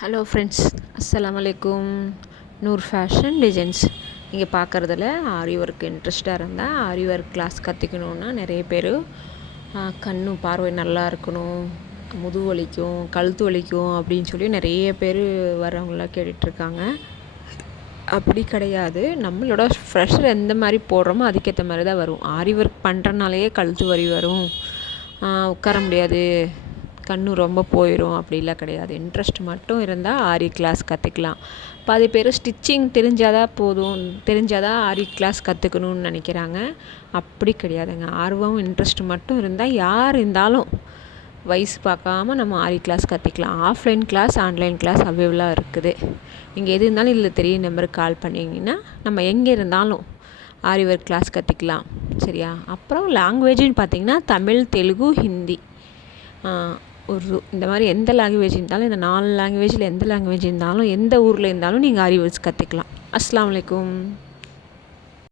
Hello friends, அஸ்ஸலாமு அலைக்கும். Noor fashion designs. நீங்கள் பார்க்குறதுல ஆரி ஒர்க் இன்ட்ரெஸ்ட்டாக இருந்தால் ஆரி ஒர்க் கிளாஸ் கற்றுக்கணுன்னா நிறைய பேர் கண்ணு பார்வை நல்லா இருக்கணும், முதுகு வலிக்கும், கழுத்து வலிக்கும் அப்படின்னு சொல்லி நிறைய பேர் வரவங்களாம் கேட்டுட்ருக்காங்க. அப்படி கிடையாது. நம்மளோட ப்ரெஷர் எந்த மாதிரி போடுறோமோ அதுக்கேற்ற மாதிரி தான் வரும். ஆரி ஒர்க் பண்ணுறனாலேயே கழுத்து வலி வரும், உட்கார முடியாது, கண்ணு ரொம்ப போயிடும் அப்படிலாம் கிடையாது. இன்ட்ரெஸ்ட் மட்டும் இருந்தால் ஆரி கிளாஸ் கற்றுக்கலாம். பாதி பேர் ஸ்டிச்சிங் தெரிஞ்சாதான் ஆரி கிளாஸ் கற்றுக்கணுன்னு நினைக்கிறாங்க. அப்படி கிடையாதுங்க. ஆர்வம் இன்ட்ரெஸ்ட் மட்டும் இருந்தால் யார் இருந்தாலும் வயசு பார்க்காம நம்ம ஆரி கிளாஸ் கற்றுக்கலாம். ஆஃப்லைன் கிளாஸ், ஆன்லைன் கிளாஸ் அவைலபிளாக இருக்குது. நீங்கள் எது இருந்தாலும் இதில் தெரிய நம்பருக்கு கால் பண்ணிங்கன்னா நம்ம எங்கே இருந்தாலும் ஆரி ஒர்க் கிளாஸ் கற்றுக்கலாம். சரியா? அப்புறம் லாங்குவேஜுன்னு பார்த்தீங்கன்னா தமிழ், தெலுங்கு, ஹிந்தி, உருது, இந்த மாதிரி எந்த லாங்குவேஜ் இருந்தாலும், இந்த 4 லாங்குவேஜில் எந்த லாங்குவேஜ் இருந்தாலும், எந்த ஊரில் இருந்தாலும் நீங்கள் ஆரி ஒர்க்ஸ் கற்றுக்கலாம். அஸ்ஸலாமு அலைக்கும்.